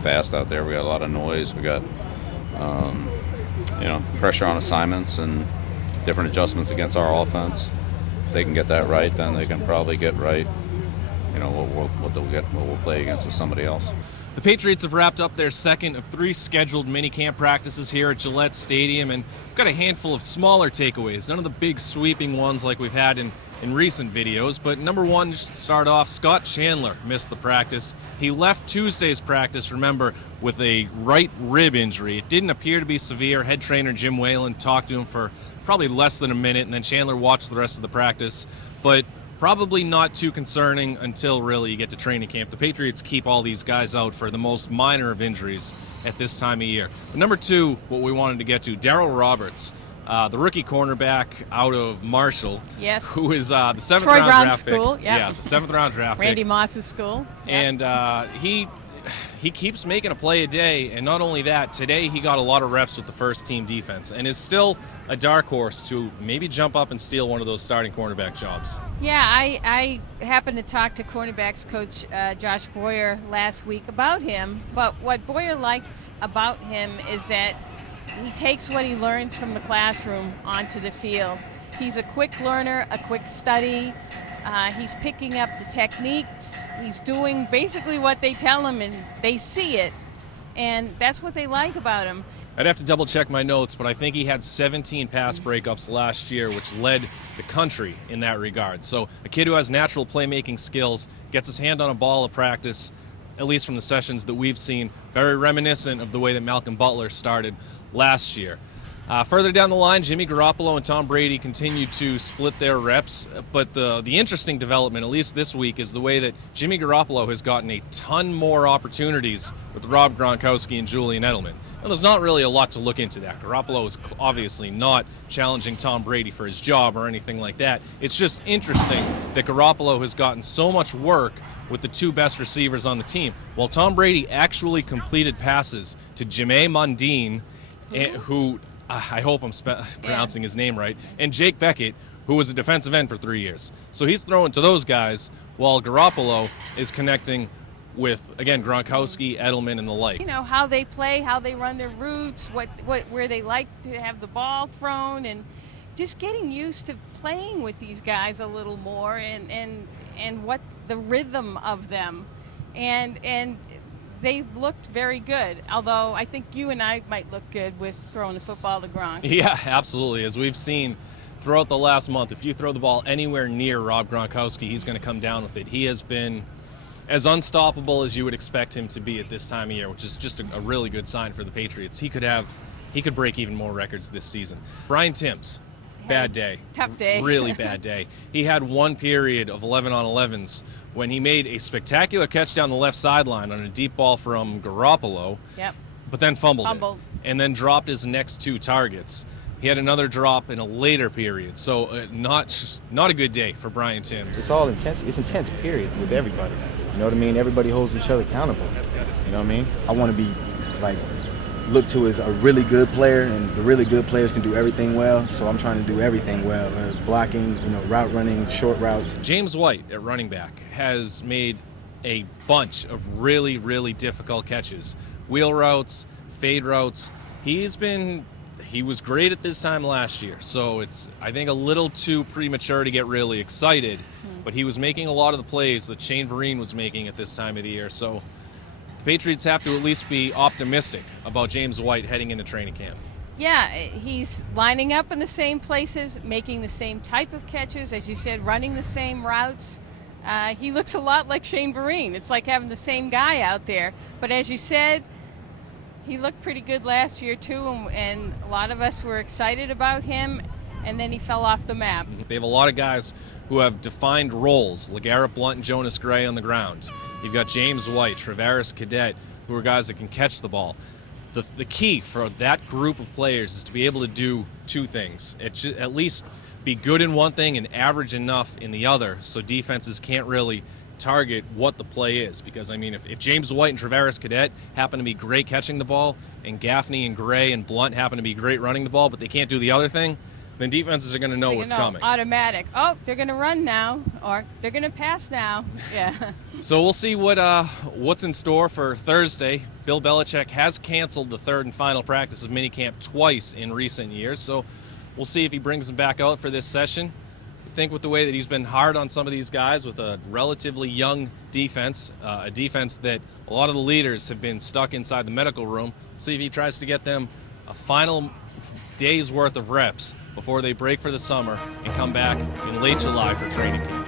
fast out there. We got a lot of noise. We got, pressure on assignments and different adjustments against our offense. If they can get that right, then they can probably get right, what we'll play against with somebody else. The Patriots have wrapped up their second of 3 scheduled minicamp practices here at Gillette Stadium, and we've got a handful of smaller takeaways, none of the big sweeping ones like we've had in recent videos. But number one, just to start off, Scott Chandler missed the practice. He left Tuesday's practice, remember, with a right rib injury. It didn't appear to be severe. Head trainer Jim Whalen talked to him for probably less than a minute, and then Chandler watched the rest of the practice. But probably not too concerning until really you get to training camp. The Patriots keep all these guys out for the most minor of injuries at this time of year. But number two, what we wanted to get to, Darryl Roberts, the rookie cornerback out of Marshall, yes, who is the 7th Troy round Brown's draft school, pick. yep. Yeah, the 7th round draft Randy pick. Moss's school. Yep. And he keeps making a play a day, and not only that, today he got a lot of reps with the first team defense and is still a dark horse to maybe jump up and steal one of those starting cornerback jobs. Yeah, I happened to talk to cornerbacks coach Josh Boyer last week about him, but what Boyer likes about him is that he takes what he learns from the classroom onto the field. He's a quick learner, a quick study. He's picking up the techniques. He's doing basically what they tell him, and they see it. And that's what they like about him. I'd have to double check my notes, but I think he had 17 pass breakups last year, which led the country in that regard. So a kid who has natural playmaking skills, gets his hand on a ball at practice, at least from the sessions that we've seen, very reminiscent of the way that Malcolm Butler started last year. Further down the line, Jimmy Garoppolo and Tom Brady continue to split their reps, but the interesting development, at least this week, is the way that Jimmy Garoppolo has gotten a ton more opportunities with Rob Gronkowski and Julian Edelman. And there's not really a lot to look into that. Garoppolo is obviously not challenging Tom Brady for his job or anything like that. It's just interesting that Garoppolo has gotten so much work with the 2 best receivers on the team, while Tom Brady actually completed passes to Jameis Mundine, who I hope I'm pronouncing his name right, and Jake Beckett, who was a defensive end for 3 years. So he's throwing to those guys, while Garoppolo is connecting with, again, Gronkowski, Edelman, and the like. You know, how they play, how they run their routes, where they like to have the ball thrown, and just getting used to playing with these guys a little more, and what the rhythm of them. And they've looked very good, although I think you and I might look good with throwing the football to Gronk. Yeah, absolutely. As we've seen throughout the last month, if you throw the ball anywhere near Rob Gronkowski, he's going to come down with it. He has been as unstoppable as you would expect him to be at this time of year, which is just a really good sign for the Patriots. He could break even more records this season. Brian Timms, bad day. Tough day. Really bad day. He had one period of 11-on-11s when he made a spectacular catch down the left sideline on a deep ball from Garoppolo. Yep. But then fumbled it, and then dropped his next 2 targets. He had another drop in a later period, so not a good day for Brian Timms. It's all intense. It's intense, period, with everybody. You know what I mean? Everybody holds each other accountable. You know what I mean? I want to be looked to as a really good player, and the really good players can do everything well, so I'm trying to do everything well. There's blocking, route running, short routes. James White at running back has made a bunch of really, really difficult catches. Wheel routes, fade routes. He was great at this time last year, so it's, I think, a little too premature to get really excited, but he was making a lot of the plays that Shane Vereen was making at this time of the year, so the Patriots have to at least be optimistic about James White heading into training camp. Yeah, he's lining up in the same places, making the same type of catches, as you said, running the same routes. He looks a lot like Shane Vereen. It's like having the same guy out there. But as you said, he looked pretty good last year too, and a lot of us were excited about him, and then he fell off the map. They have a lot of guys who have defined roles, LeGarrette Blount and Jonas Gray on the ground. You've got James White, Travaris Cadet, who are guys that can catch the ball. The key for that group of players is to be able to do 2 things. At least be good in one thing and average enough in the other, so defenses can't really target what the play is. Because, I mean, if James White and Travaris Cadet happen to be great catching the ball, and Gaffney and Gray and Blunt happen to be great running the ball, but they can't do the other thing, then defenses are going to know what's coming. Automatic. Oh, they're going to run now, or they're going to pass now. Yeah. So we'll see what's in store for Thursday. Bill Belichick has canceled the third and final practice of minicamp twice in recent years, so we'll see if he brings them back out for this session. I think with the way that he's been hard on some of these guys with a relatively young defense, a defense that a lot of the leaders have been stuck inside the medical room, see if he tries to get them a final day's worth of reps before they break for the summer and come back in late July for training camp.